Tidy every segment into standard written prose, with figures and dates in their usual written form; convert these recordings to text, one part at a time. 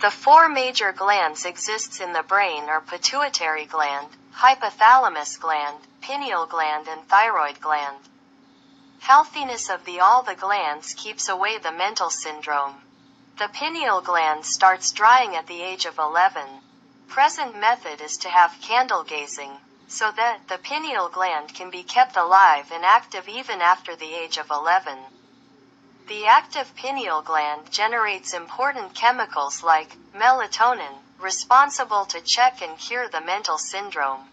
The four major glands exists in the brain are pituitary gland, hypothalamus gland, pineal gland and thyroid gland. Healthiness of all the glands keeps away the mental syndrome. The pineal gland starts drying at the age of 11. Present method is to have candle gazing, so that the pineal gland can be kept alive and active even after the age of 11. The active pineal gland generates important chemicals like melatonin, responsible to check and cure the mental syndrome.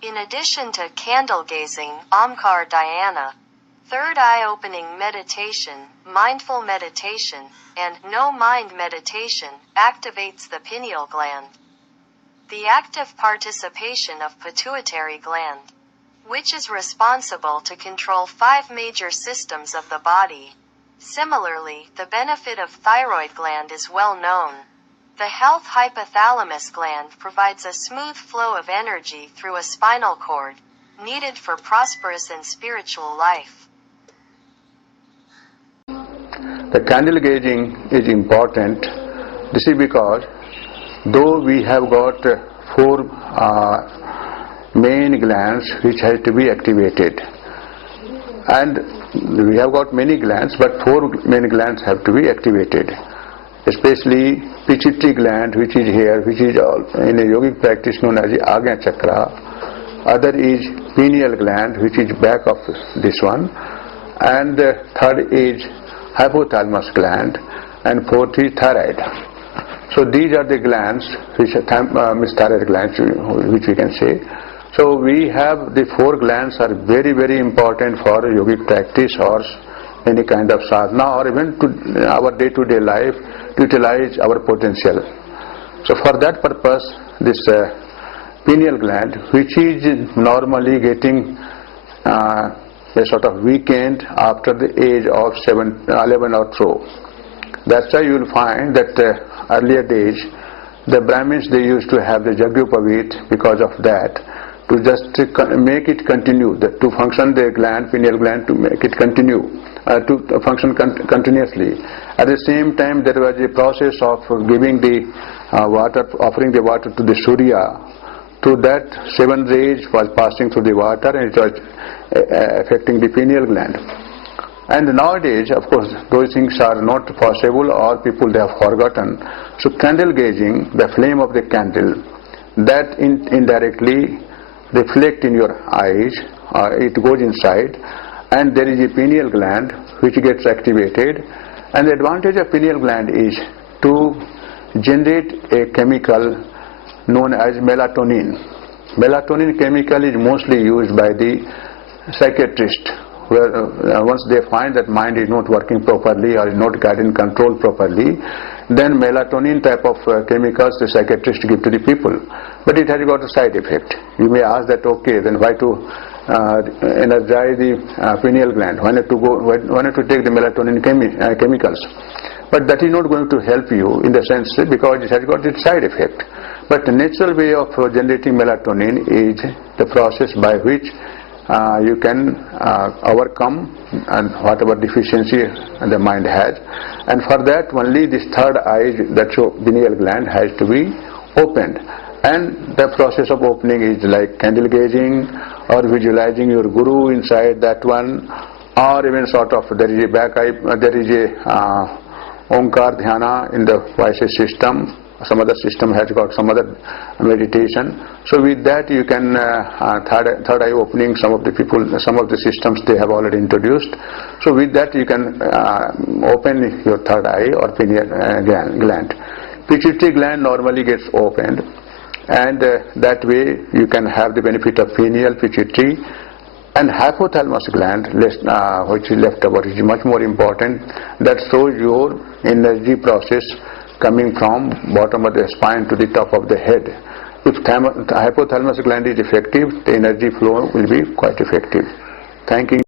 In addition to candle gazing, Omkar Dhyana, third eye-opening meditation, mindful meditation, and no-mind meditation, activates the pineal gland. The active participation of pituitary gland, which is responsible to control 5 major systems of the body. Similarly, the benefit of thyroid gland is well known. The health hypothalamus gland provides a smooth flow of energy through a spinal cord, needed for prosperous and spiritual life. The candle gazing is important. This is because though we have got 4 main glands which has to be activated, and we have got many glands, but 4 main glands have to be activated, especially pituitary gland, which is here, which is in a yogic practice known as the Agnya Chakra. Other is pineal gland, which is back of this one, and third is hypothalamus gland, and fourth is thyroid. So these are the glands, which are thyroid glands, which we can say. So we have the 4 glands are very, very important for yogic practice or any kind of sadhana, or even to our day-to-day life to utilize our potential. So for that purpose, this pineal gland, which is normally getting a sort of weakened after the age of 11 or so. That's why you will find that earlier days, the Brahmins, they used to have the Jagyopavit because of that, to just make it continue, to function the gland, pineal gland, to make it continue, to function continuously. At the same time, there was a process of giving the water, offering the water to the Surya. To that, 7 rays was passing through the water, and it was affecting the pineal gland. And nowadays, of course, those things are not possible, or people they have forgotten. So candle gazing, the flame of the candle, that indirectly reflect in your eyes, it goes inside, and there is a pineal gland which gets activated. And the advantage of pineal gland is to generate a chemical known as melatonin. Melatonin chemical is mostly used by the psychiatrist, where once they find that mind is not working properly or is not getting controlled properly, then melatonin type of chemicals the psychiatrist give to the people. But it has got a side effect. You may ask that, okay, then why to energize the pineal gland? Why not to take the melatonin chemicals? But that is not going to help you in the sense because it has got its side effect. But the natural way of generating melatonin is the process by which you can overcome and whatever deficiency the mind has, and for that only this third eye, that pineal gland, has to be opened. And the process of opening is like candle gazing, or visualizing your guru inside that one, or even sort of there is a back eye, there is a Omkar Dhyana in the voices system. Some other system has got some other meditation. So with that you can third eye opening, some of the people, some of the systems they have already introduced. So with that you can open your third eye or pineal gland. Pituitary gland normally gets opened, and that way you can have the benefit of pineal, pituitary, and hypothalamus gland, which is left over, is much more important. That shows your energy process coming from bottom of the spine to the top of the head. If the hypothalamus gland is effective, the energy flow will be quite effective. Thank you.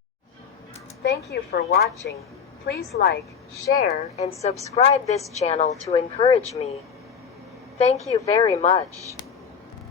Thank you for watching. Please like, share, and subscribe this channel to encourage me. Thank you very much.